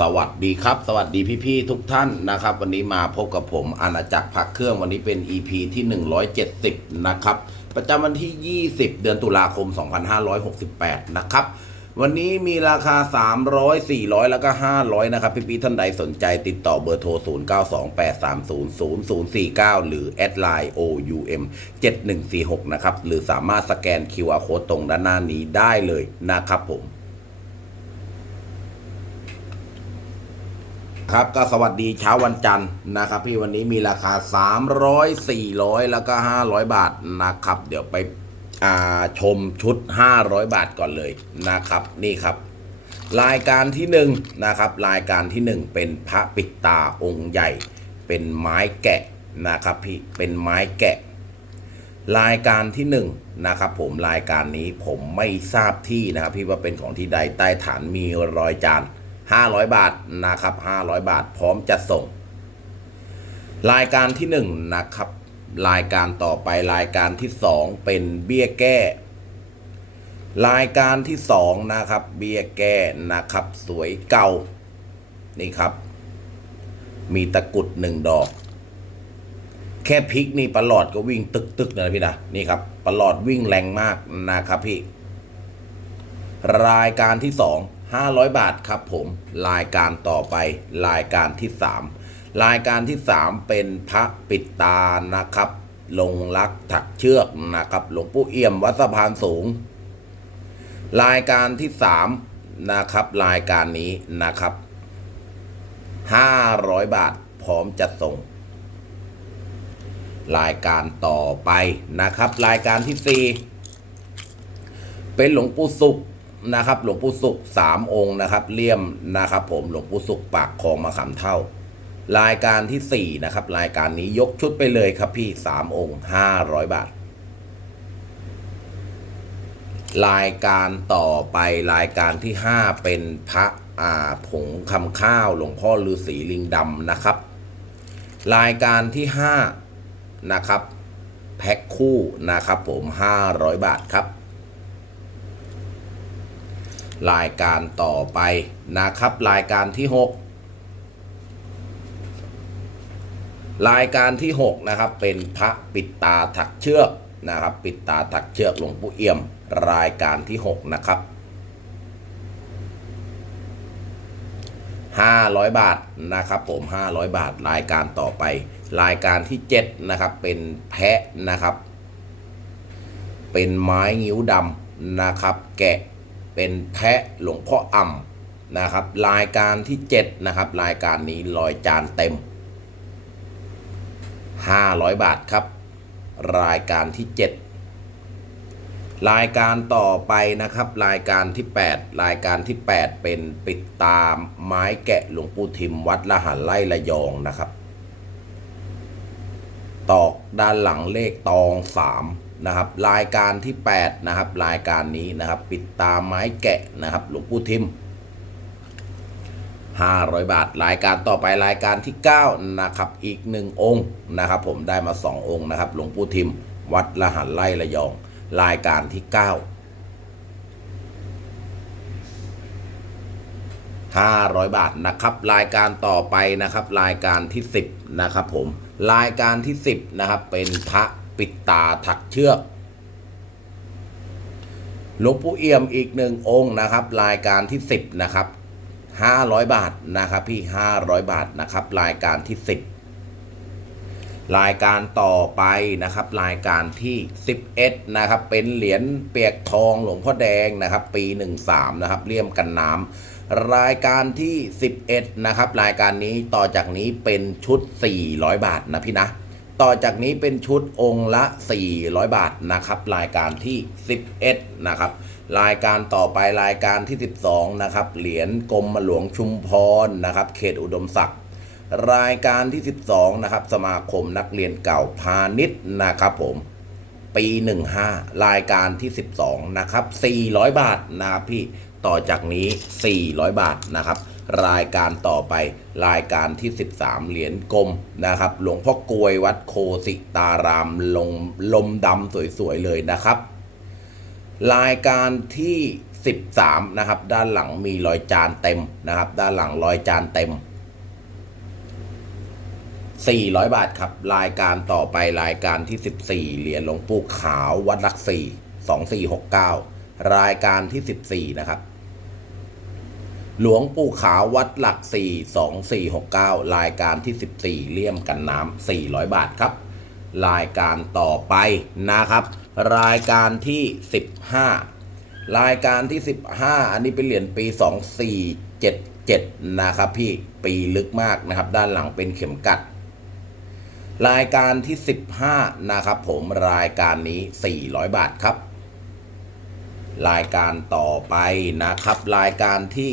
สวัสดีครับ สวัสดีพี่ๆทุกท่านนะครับ วันนี้มาพบกับผมอาณาจักรพักเครื่องวันนี้เป็น EP ที่ 170 นะครับ ประจำวันที่ 20 เดือนตุลาคม 2568 นะครับ วันนี้มีราคา 300 400 แล้วก็ 500 นะครับ พี่ๆท่านใดสนใจติดต่อเบอร์โทร 0928300049 หรือแอดไลน์ OUM 7146 นะครับ หรือสามารถสแกน QR Code ตรงด้านหน้านี้ได้เลยนะครับผม ครับก็สวัสดีเช้าวันจันทร์นะครับพี่วันนี้มีราคา 300 400 แล้วก็ 500 บาทนะครับ เดี๋ยวไปชมชุด 500 บาทก่อนเลยนะครับ นี่ครับ รายการที่หนึ่งนะครับรายการที่หนึ่งเป็นพระปิดตาองค์ใหญ่ เป็นไม้แกะนะครับพี่เป็นไม้แกะ รายการที่หนึ่งนะครับผมรายการนี้ผมไม่ทราบที่นะครับพี่ว่าเป็นของที่ใดใต้ฐานมีรอยจาน 500 บาทนะครับ500 บาท พร้อมจะส่ง รายการที่หนึ่งนะครับรายการต่อไปรายการที่สองเป็นเบี้ยแก้ รายการที่สองนะครับ เบี้ยแก้นะครับ สวยเก่า นี่ครับ มีตะกุดหนึ่งดอก แค่พลิกนี่ประหลอดก็วิ่งตึกตึกเลยนะพี่นะนี่ครับประหลอดวิ่งแรงมากนะครับพี่ รายการที่ส องห้าร้อยบาทครับผมรายการต่อไปรายการที่สามรายการที่สามเป็นพระปิดตานะครับ ลงรักถักเชือกนะครับ หลวงปู่เอี่ยมวัดสะพานสูง รายการที่สามนะครับรายการนี้นะครับห้าร้อยบาทพร้อมจะส่ง รายการต่อไปนะครับ รายการที่สี่เป็นหลวงปู่สุข นะครับ หลวงปู่สุขสามองค์นะครับเลี่ยมนะครับ ผมหลวงปู่สุขปากคลองมาขำเท่า รายการที่สี่นะครับ รายการนี้ยกชุดไปเลยครับพี่สามองค์ห้าร้อยบาท รายการต่อไปรายการที่ห้าเป็นพระอาผงคำข้าวหลวงพ่อฤาษีลิงดำนะครับ รายการที่ห้านะครับ แพ็คคู่นะครับผม 500 บาทครับ รายการต่อไปนะครับ รายการที่ 6 รายการที่ 6 นะครับ เป็นพระปิดตาถักเชือกนะครับ ปิดตาถักเชือกหลวงปู่เอี่ยม รายการที่ 6 นะครับ 500 บาทนะครับผม 500 บาทรายการต่อไป รายการที่ 7 นะครับ เป็นแพะนะครับ เป็นไม้งิ้วดำนะครับ แกะ เป็นแพะหลวงพ่ออ่ำนะครับ รายการที่ 7 นะครับ รายการนี้ลอยจานเต็ม 500 บาทครับ รายการที่ 7 รายการต่อไปนะครับ รายการที่ 8 รายการที่ 8 เป็นปิดตามไม้แกะหลวงปู่ทิมวัดละหันไล่ระยองนะครับ ตอกด้านหลังเลขตอง 3 นะครับรายการที่ 8 นะครับ รายการนี้นะครับ ปิดตาไม้แกะนะครับ หลวงปู่ทิม 500 บาท รายการต่อไปรายการที่ 9 นะครับ อีกหนึ่งองค์นะครับ ผมได้มา 2 องค์นะครับ หลวงปู่ทิม วัดละหันไล่ระยอง รายการที่ 9 500 บาทนะครับ รายการต่อไปนะครับ รายการที่ 10 นะครับ ผมรายการที่ 10 นะครับ เป็นพระ ปิดตาถักเชือกหลวงปู่เอี่ยมอีกหนึ่งองค์นะครับ รายการที่ 10 นะครับ 500 บาทนะครับพี่ 500 บาทนะครับ รายการที่ 10 รายการต่อไปนะครับ รายการที่ 11 นะครับ เป็นเหรียญเปียกทองหลวงพ่อแดงนะครับ ปี 13 นะครับเลี่ยมกันน้ำรายการที่ 11 นะครับ รายการนี้ต่อจากนี้เป็นชุด 400 บาทนะพี่นะ ต่อจากนี้เป็นชุดองค์ละ 400 บาทนะครับ รายการที่ 11 นะครับ รายการต่อไปรายการที่ 12 นะครับ เหรียญกรมหลวงชุมพรนะครับ เขตอุดมศักดิ์รายการที่ 12 นะครับ สมาคมนักเรียนเก่าพาณิชย์นะครับผมปี 15 รายการที่ 12 นะครับ 400 บาทนะครับพี่ต่อจากนี้ 400 บาทนะครับ รายการต่อไป รายการที่ 13 เหรียญกลมนะครับ หลวงพ่อกวยวัดโคสิตารามลงลมดำสวยๆเลยนะครับ รายการที่ 13 นะครับ ด้านหลังมีรอยจานเต็มนะครับ ด้านหลังรอยจานเต็ม 400 บาทครับ รายการต่อไปรายการที่ 14 เหรียญหลวงปู่ขาววัดลักสี่2469 รายการที่ 14 นะครับ หลวงปู่ขาววัดหลักสี่สองสี่หกเก้ารายการที่สิบสี่เลี่ยมกันน้ำสี่ร้อยบาทครับ รายการต่อไปนะครับ รายการที่สิบห้ารายการที่สิบห้าอันนี้เป็นเหรียญปีสองสี่เจ็ดเจ็ดนะครับพี่ปีลึกมากนะครับ ด้านหลังเป็นเข็มกัด รายการที่สิบห้านะครับผมรายการนี้สี่ร้อยบาทครับ รายการต่อไปนะครับ รายการที่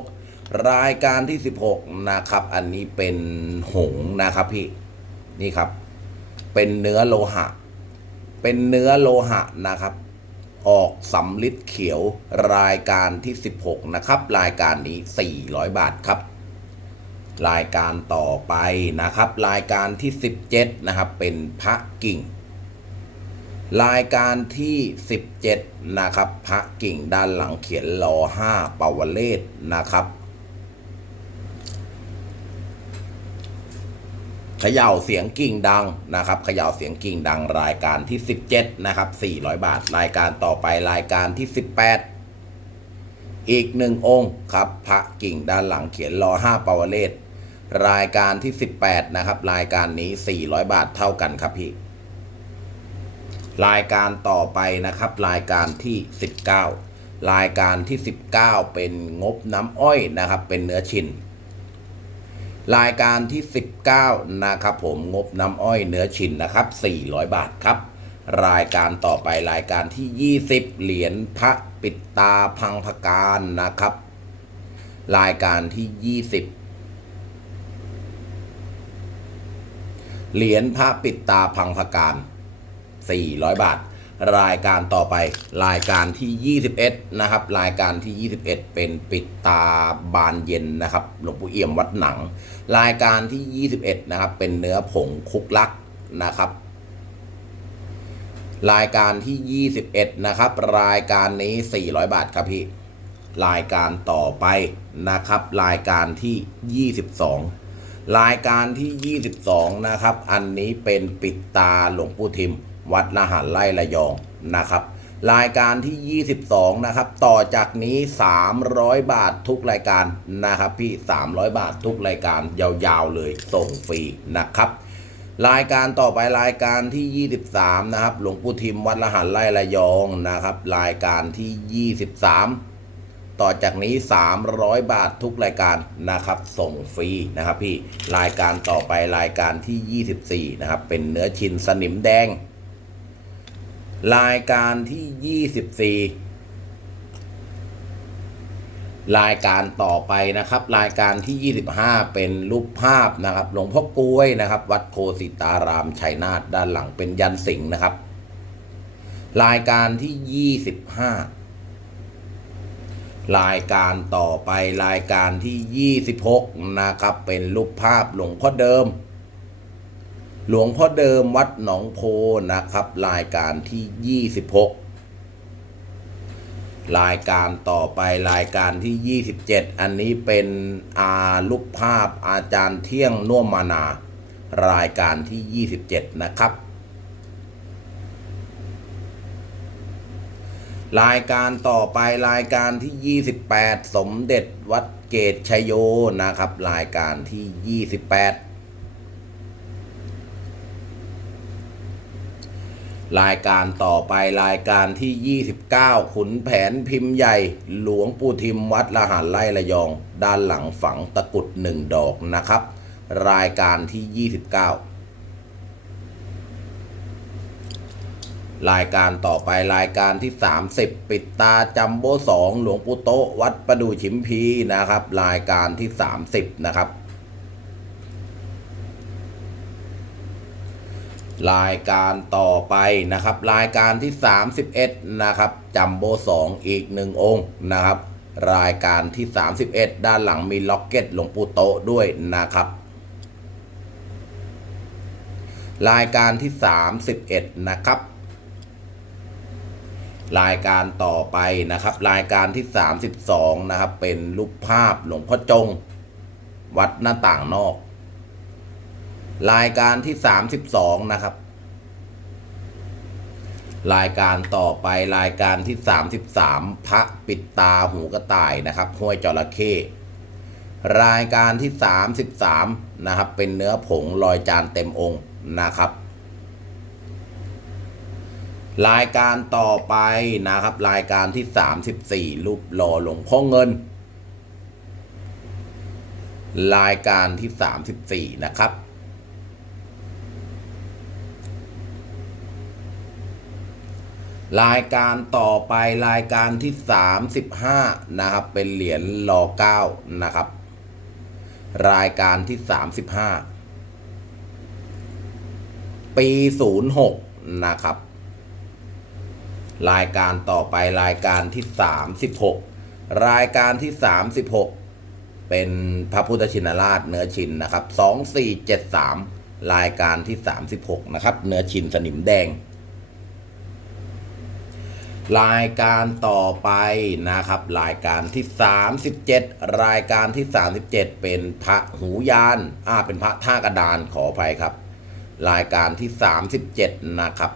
16 รายการที่ 16 นะครับ อันนี้เป็นหงนะครับพี่นี่ครับ เป็นเนื้อโลหะ เป็นเนื้อโลหะนะครับ ออกสำลิดเขียวรายการที่ 16 นะครับ รายการนี้ 400 บาทครับ รายการต่อไปนะครับ รายการที่ 17 นะครับ เป็นพระกิ่ง รายการที่ 17 นะครับ พระกิ่งด้านหลังเขียนรอ5ปวเลศนะครับเขย่าเสียงกิ่งดังนะครับเขย่าเสียงกิ่งดังรายการที่ 17 นะครับ 400 บาท รายการต่อไปรายการที่ 18 อีกหนึ่งองค์ครับ พระกิ่งด้านหลังเขียนรอ5ปวเลศรายการที่ 18 นะครับ รายการนี้ 400 บาทเท่ากันครับพี่ รายการต่อไปนะครับ รายการที่ 19 รายการที่ 19 เป็นงบน้ำอ้อยนะครับ เป็นเนื้อชิ้นรายการที่ 19 นะครับ ผมงบน้ำอ้อยเนื้อชิ้นนะครับ 400 บาทครับ รายการต่อไปรายการที่ 20 เหรียญพระปิดตาพังพการนะครับ รายการที่ 20เหรียญพระปิดตาพังพการ 400 บาท รายการต่อไปรายการที่ 21 นะครับ รายการที่ 21 เป็นปิดตาบานเย็นนะครับหลวงปู่เอี่ยมวัดหนัง รายการที่ 21 นะครับ เป็นเนื้อผงคุกลักนะครับรายการที่ 21 นะครับ รายการนี้ 400 บาทครับพี่ รายการต่อไปนะครับ รายการที่ 22 รายการที่ 22 นะครับ อันนี้เป็นปิดตาหลวงปู่ทิม วัดละหันไล่ระยองนะครับ รายการที่ 22 นะครับ ต่อจากนี้ 300 บาททุกรายการนะครับพี่ 300 บาททุกรายการยาวๆเลยส่งฟรีนะครับรายการต่อไปรายการที่ 23 นะครับ หลวงปู่ทิมวัดละหันไล่ระยองนะครับ รายการที่ 23 ต่อจากนี้ 300 บาททุกรายการนะครับ ส่งฟรีนะครับพี่รายการต่อไปรายการที่ 24 นะครับ เป็นเนื้อชิ้นสนิมแดง รายการที่24รายการต่อไปนะครับ รายการที่ 25 เป็นรูปภาพนะครับ หลวงพ่อกล้วยนะครับ วัดโคสิตารามชัยนาทด้านหลังเป็นยันสิงห์นะครับ รายการที่ 25 รายการต่อไปรายการที่ 26 นะครับ เป็นรูปภาพหลวงพ่อเดิม หลวงพ่อเดิมวัดหนองโพนะครับ รายการที่ 26 รายการต่อไปรายการที่ 27 อันนี้เป็นอารูปภาพอาจารย์เที่ยงน่วมมานา รายการที่ 27 นะครับ รายการต่อไปรายการที่ 28 สมเด็จวัดเกตชยโยนะครับ รายการที่ 28 รายการต่อไปรายการที่ 29 ขุนแผนพิมพ์ใหญ่ หลวงปู่ทิมวัดละหารไล่ระยอง ด้านหลังฝังตะกุดหนึ่งดอกนะครับ รายการที่ 29 รายการต่อไปรายการที่ 30 ปิดตาจัมโบ้สองหลวงปู่โตวัดประดูชิมพีนะครับ รายการที่ 30 นะครับ รายการต่อไปนะครับ รายการที่ 31 นะครับจัมโบ้สองอีกหนึ่งองค์นะครับ รายการที่ 31 ด้านหลังมีล็อกเก็ตหลวงปู่โตด้วยนะครับ รายการที่ 31 นะครับ รายการต่อไปนะครับ รายการที่ 32 นะครับ เป็นรูปภาพหลวงพ่อจง วัดหน้าต่างนอก รายการที่32นะครับ รายการต่อไปรายการที่33พระปิดตาหูกระต่ายนะครับห้วยจระเข้รายการที่33นะครับ เป็นเนื้อผงลอยจานเต็มองค์นะครับ รายการต่อไปนะครับ รายการที่34รูปหล่อหลวงพ่อเงินรายการที่ 34 นะครับ รายการต่อไปรายการที่ 35 นะครับ เป็นเหรียญรอเก้านะครับ รายการที่ 35 ปี 06 นะครับ รายการต่อไปรายการที่ 36 รายการที่ 36 เป็นพระพุทธชินราชเนื้อชินนะครับ 2473 รายการที่ 36 นะครับ เนื้อชินสนิมแดง รายการต่อไปนะครับ รายการที่ 37 รายการที่ 37 เป็นพระหูยานอ่าเป็นพระท่ากระดานขออภัยครับ รายการที่ 37 นะครับ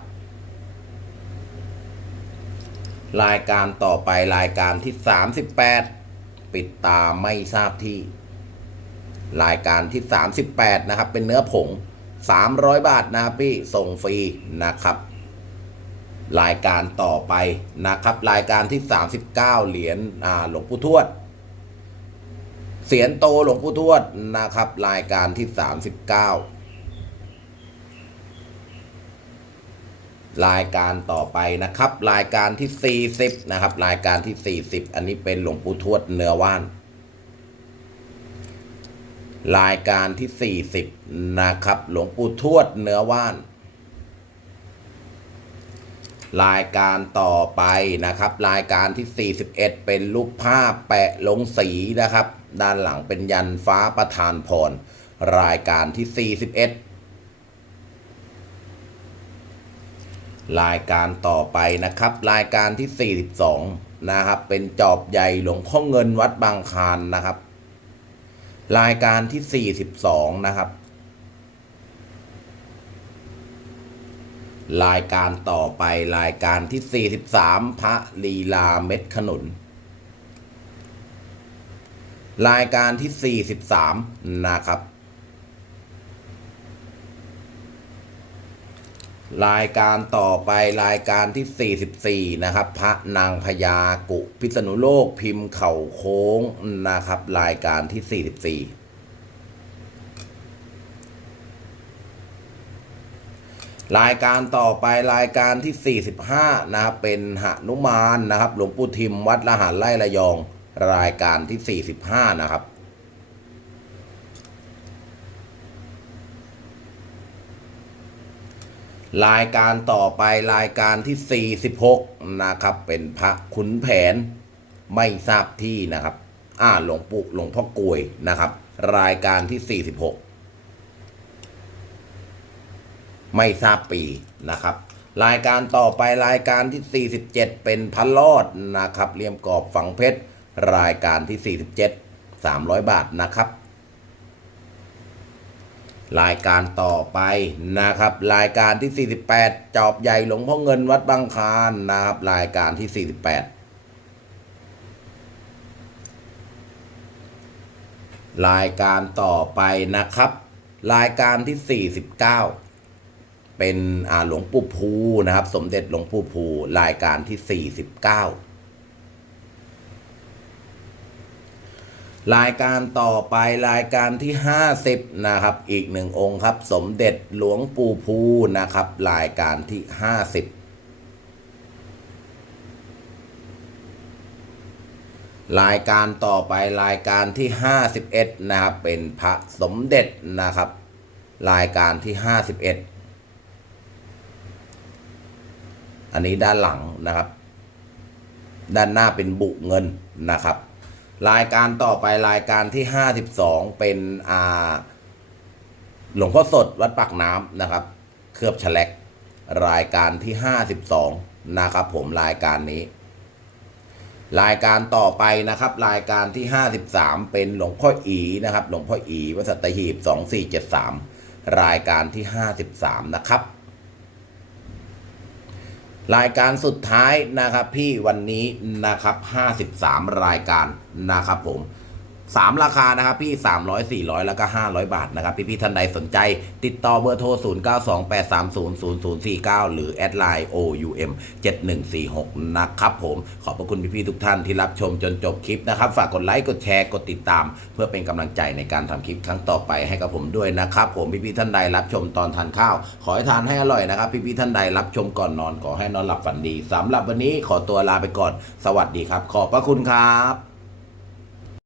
รายการต่อไปรายการที่ 38 ปิดตาไม่ทราบที่ รายการที่ 38 นะครับ เป็นเนื้อผง 300 บาทนะครับพี่ส่งฟรีนะครับ รายการต่อไปนะครับ รายการที่ 39 เหรียญหลวงปู่ทวดเสียนโตหลวงปู่ทวดนะครับ รายการที่ 39 รายการต่อไปนะครับ รายการที่ 40 นะครับ รายการที่ 40 อันนี้เป็นหลวงปู่ทวดเนื้อว่าน รายการที่ 40 นะครับ หลวงปู่ทวดเนื้อว่าน รายการต่อไปนะครับ รายการที่ 41 เป็นรูปภาพแปะลงสีนะครับ ด้านหลังเป็นยันฟ้าประธานพร รายการที่ 41 รายการต่อไปนะครับ รายการที่ 42 นะครับ เป็นจอบใหญ่หลวงพ่อเงินวัดบางคานนะครับ รายการที่ 42 นะครับ รายการต่อไปรายการที่ 43 พระลีลาเม็ดขนุน รายการที่ 43 นะครับ รายการต่อไปรายการที่ 44 นะครับ พระนางพญากุพิษณุโลกพิมพ์เข่าโค้งนะครับ รายการที่ 44 รายการต่อไปรายการที่ 45 นะครับเป็นหนุมานนะครับ หลวงปู่ทิมวัดละหารไร่ระยอง รายการที่ 45 นะครับรายการต่อไปรายการที่ 46 นะครับ เป็นพระขุนแผนไม่ทราบที่นะครับ อ่าหลวงปู่หลวงพ่อกลวยนะครับ รายการที่ 46 ไม่ทราบปีนะครับ รายการต่อไปรายการที่ 47 เป็นพันลอดนะครับเลี่ยมกรอบฝังเพชรรายการที่ 47 300 บาทนะครับ รายการต่อไปนะครับ รายการที่ 48 จอบใหญ่หลวงพ่อเงินวัดบางคานนะครับ รายการที่ 48รายการต่อไปนะครับ รายการที่ 49 เป็นหลวงปู่ภูนะครับ สมเด็จหลวงปู่ภูรายการที่ 49 รายการต่อไปรายการที่ 50 นะครับ อีกหนึ่งองค์ครับ สมเด็จหลวงปู่ภูนะครับ รายการที่ 50 รายการต่อไปรายการที่ 51 นะครับ เป็นพระสมเด็จนะครับ รายการที่ 51 อันนี้ด้านหลังนะครับ ด้านหน้าเป็นบุเงินนะครับ รายการต่อไปรายการที่ 52 เป็นอ่าหลวงพ่อสดวัดปากน้ำนะครับ เคลือบฉลักรายการที่ 52 นะครับผมรายการนี้ รายการต่อไปนะครับ รายการที่ 53 เป็นหลวงพ่ออีนะครับ หลวงพ่ออีวัดสัตหีบ2473 รายการที่ 53 นะครับ รายการสุดท้ายนะครับพี่วันนี้นะครับ 53 รายการนะครับผม สามราคานะครับพี่ 300 400 แล้วก็ 500 บาทนะครับ พี่พี่ท่านใดสนใจ ติดต่อเบอร์โทร 0928300049 หรือแอดไลน์ OUM 7146 นะครับผมขอบพระคุณพี่พี่ทุกท่านที่รับชมจนจบคลิปนะครับ ฝากกดไลค์ กดแชร์ กดติดตาม เพื่อเป็นกำลังใจในการทำคลิปครั้งต่อไปให้กับผมด้วยนะครับ ผมพี่พี่ท่านใดรับชมตอนทานข้าว ขอให้ทานให้อร่อยนะครับ พี่พี่ท่านใดรับชมก่อนนอนขอให้นอนหลับฝันดีสำหรับวันนี้ขอตัวลาไปก่อน สวัสดีครับ ขอบพระคุณครับ